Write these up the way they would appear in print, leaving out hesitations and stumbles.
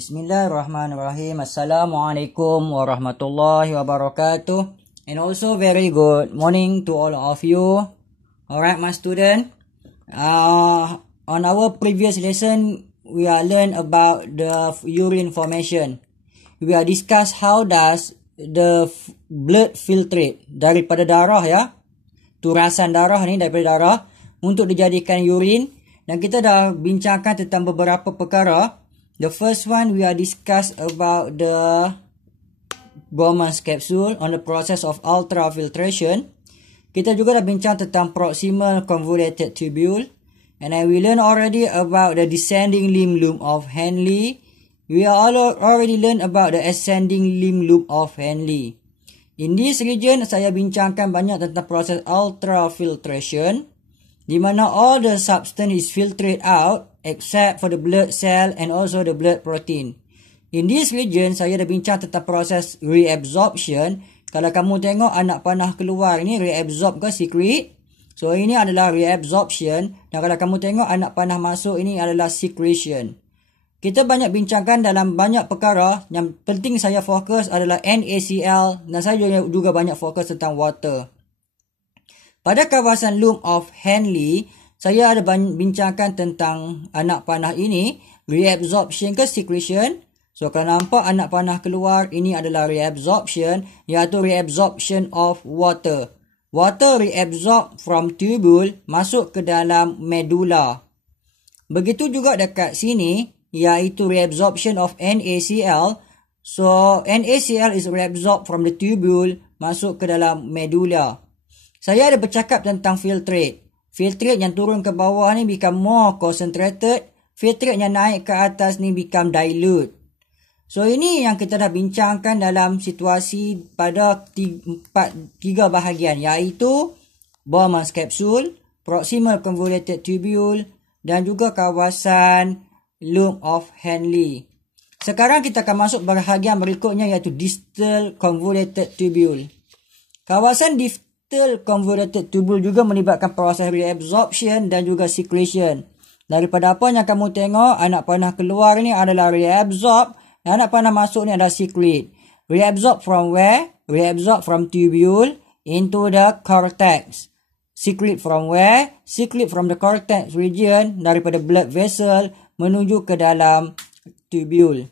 Bismillahirrahmanirrahim. Assalamualaikum warahmatullahi wabarakatuh. And also very good morning to all of you. Alright, my student. On our previous lesson, we are learn about the urine formation. We are discuss how does the blood filtrate daripada darah ya. Turasan darah ni daripada darah untuk dijadikan urine. Dan kita dah bincangkan tentang beberapa perkara. The first one, we are discuss about the Bowman's capsule on the process of ultrafiltration. Kita juga dah bincang tentang proximal convoluted tubule. And then we learn already about the descending limb loop of Henle. We already learn about the ascending limb loop of Henle. In this region, saya bincangkan banyak tentang proses ultrafiltration, di mana all the substance is filtrate out except for the blood cell and also the blood protein. In this region, saya dah bincang tentang proses reabsorption. Kalau kamu tengok anak panah keluar ni reabsorb ke secrete? So ini adalah reabsorption. Dan kalau kamu tengok anak panah masuk, ini adalah secretion. Kita banyak bincangkan dalam banyak perkara. Yang penting saya fokus adalah NaCl, dan saya juga banyak fokus tentang water. Pada kawasan loop of Henle, saya ada bincangkan tentang anak panah ini, reabsorption ke secretion. So, kalau nampak anak panah keluar, ini adalah reabsorption, iaitu reabsorption of water. Water reabsorb from tubule masuk ke dalam medulla. Begitu juga dekat sini, iaitu reabsorption of NaCl. So, NaCl is reabsorbed from the tubule masuk ke dalam medulla. Saya ada bercakap tentang filtrate. Filtrate yang turun ke bawah ni become more concentrated. Filtrate yang naik ke atas ni become dilute. So ini yang kita dah bincangkan dalam situasi pada tiga bahagian, iaitu Bowman's capsule, proximal convoluted tubule dan juga kawasan loop of Henle. Sekarang kita akan masuk bahagian berikutnya, iaitu distal convoluted tubule. Kawasan distal convoluted tubule juga melibatkan proses reabsorption dan juga secretion. Daripada apa yang kamu tengok, anak panah keluar ni adalah reabsorb dan anak panah masuk ni adalah secrete. Reabsorb from where? Reabsorb from tubule into the cortex. Secrete from where? Secrete from the cortex region, daripada blood vessel menuju ke dalam tubule.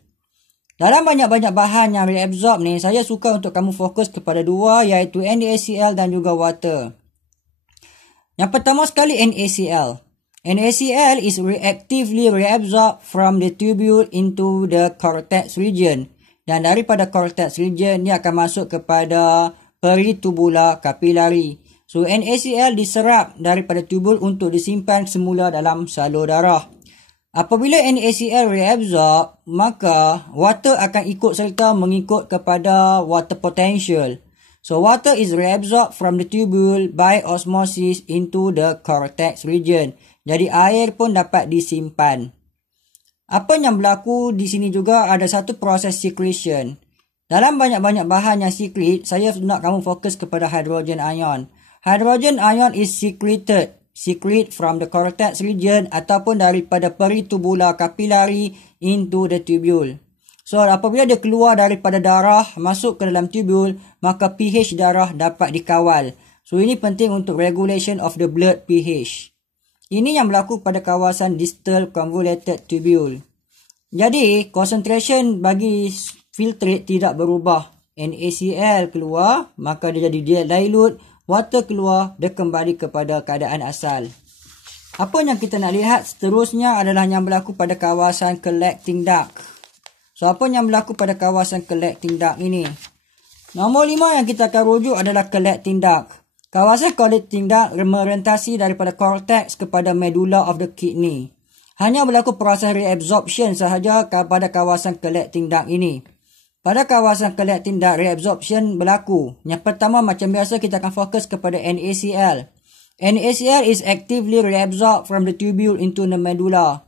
Dalam banyak-banyak bahan yang reabsorb ni, saya suka untuk kamu fokus kepada dua, iaitu NaCl dan juga water. Yang pertama sekali NaCl. NaCl is reactively reabsorbed from the tubule into the cortex region. Dan daripada cortex region, ni akan masuk kepada peritubular capillary. So, NaCl diserap daripada tubule untuk disimpan semula dalam salur darah. Apabila NaCl reabsorb, maka water akan ikut serta mengikut kepada water potential. So, water is reabsorbed from the tubule by osmosis into the cortex region. Jadi, air pun dapat disimpan. Apa yang berlaku di sini juga ada satu proses secretion. Dalam banyak-banyak bahan yang secrete, saya nak kamu fokus kepada hydrogen ion. Hydrogen ion is secrete from the cortex region ataupun daripada peritubular capillary into the tubule. So, apabila dia keluar daripada darah masuk ke dalam tubule, maka pH darah dapat dikawal. So, ini penting untuk regulation of the blood pH. Ini yang berlaku pada kawasan distal convoluted tubule. Jadi, concentration bagi filtrate tidak berubah. NaCl keluar, maka dia jadi dilute. Water keluar, dia kembali kepada keadaan asal. Apa yang kita nak lihat seterusnya adalah yang berlaku pada kawasan collecting duct. So, apa yang berlaku pada kawasan collecting duct ini? Nombor 5 yang kita akan rujuk adalah collecting duct. Kawasan collecting duct merentasi daripada cortex kepada medulla of the kidney. Hanya berlaku proses reabsorption sahaja pada kawasan collecting duct ini. Pada kawasan collecting duct, reabsorption berlaku. Yang pertama, macam biasa, kita akan fokus kepada NaCl. NaCl is actively reabsorbed from the tubule into the medulla.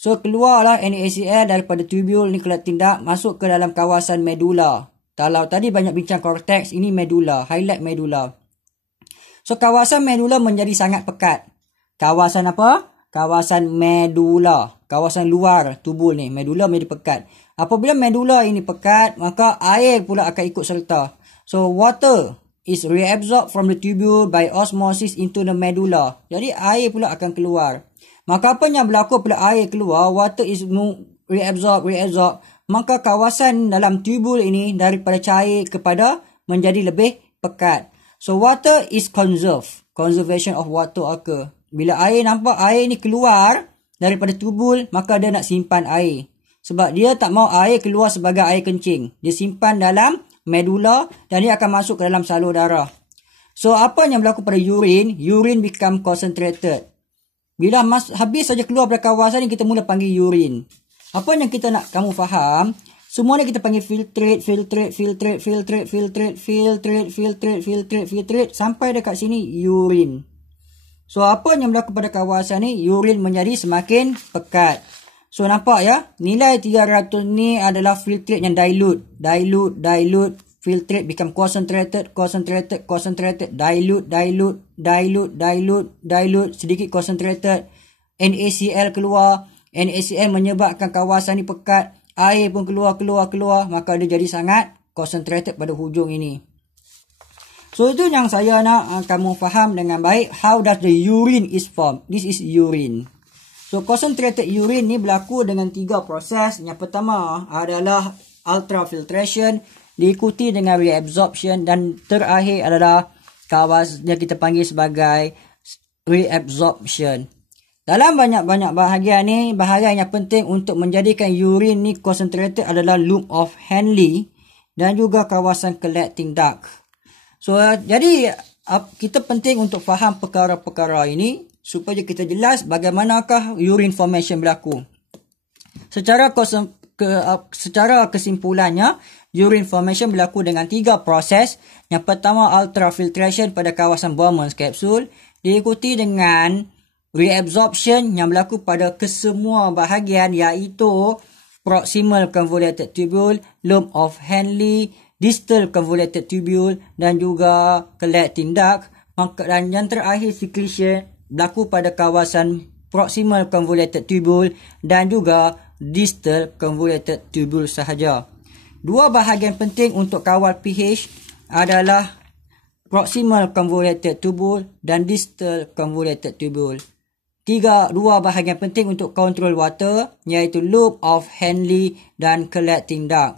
So, keluarlah NaCl daripada tubule ni collecting duct masuk ke dalam kawasan medulla. Kalau tadi banyak bincang cortex, ini medulla, highlight medulla. So, kawasan medulla menjadi sangat pekat. Kawasan apa? kawasan medula, kawasan luar tubul ni. Medula menjadi pekat. Apabila medula ini pekat, maka air pula akan ikut serta. So water is reabsorbed from the tubule by osmosis into the medulla. Jadi air pula akan keluar. Maka apa yang berlaku apabila air keluar, water is reabsorb. Maka kawasan dalam tubul ini daripada cair kepada menjadi lebih pekat. So water is conserved. Conservation of water occur. Bila air nampak air ni keluar daripada tubul, maka dia nak simpan air. Sebab dia tak mau air keluar sebagai air kencing. Dia simpan dalam medulla dan dia akan masuk ke dalam salur darah. So apa yang berlaku pada urine? Urine become concentrated. Bila habis saja keluar dari kawasan ni, kita mula panggil urine. Apa yang kita nak kamu faham? Semua ni kita panggil filtrate sampai dekat sini urine. So apa yang berlaku pada kawasan ni? Urine menjadi semakin pekat. So nampak ya, nilai 300 ni adalah filtrate yang dilute. Filtrate become concentrated, dilute, sedikit concentrated. NaCl keluar. NaCl menyebabkan kawasan ni pekat. Air pun keluar. Maka dia jadi sangat concentrated pada hujung ini. So itu yang saya nak kamu faham dengan baik. How does the urine is formed? This is urine. So concentrated urine ni berlaku dengan 3 proses. Yang pertama adalah ultrafiltration, diikuti dengan reabsorption, dan terakhir adalah yang kita panggil sebagai reabsorption. Dalam banyak-banyak bahagian ni, bahagian yang penting untuk menjadikan urine ni concentrated adalah loop of Henle dan juga kawasan collecting duct. So jadi kita penting untuk faham perkara-perkara ini supaya kita jelas bagaimanakah urine formation berlaku. Secara kesimpulannya, urine formation berlaku dengan 3 proses. Yang pertama ultrafiltration pada kawasan Bowman's capsule, diikuti dengan reabsorption yang berlaku pada kesemua bahagian, iaitu proximal convoluted tubule, loop of Henle, distal convoluted tubule dan juga collecting duct. Dan yang terakhir secretion berlaku pada kawasan proximal convoluted tubule dan juga distal convoluted tubule sahaja. 2 bahagian penting untuk kawal pH adalah proximal convoluted tubule dan distal convoluted tubule. 2 bahagian penting untuk control water, iaitu loop of Henle dan collecting duct.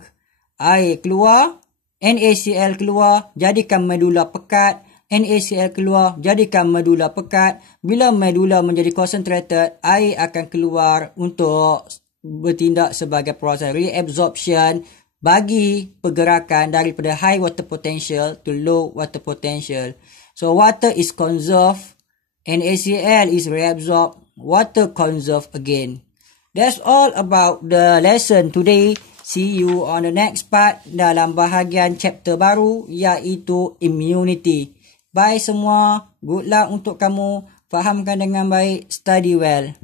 Air keluar, NaCl keluar, jadikan medulla pekat. NaCl keluar, jadikan medulla pekat. Bila medulla menjadi concentrated, air akan keluar untuk bertindak sebagai proses reabsorption, bagi pergerakan daripada high water potential to low water potential. So water is conserved, NaCl is reabsorbed, water conserved again. That's all about the lesson today. See you on the next part dalam bahagian chapter baru, iaitu immunity. Bye semua. Good luck untuk kamu. Fahamkan dengan baik. Study well.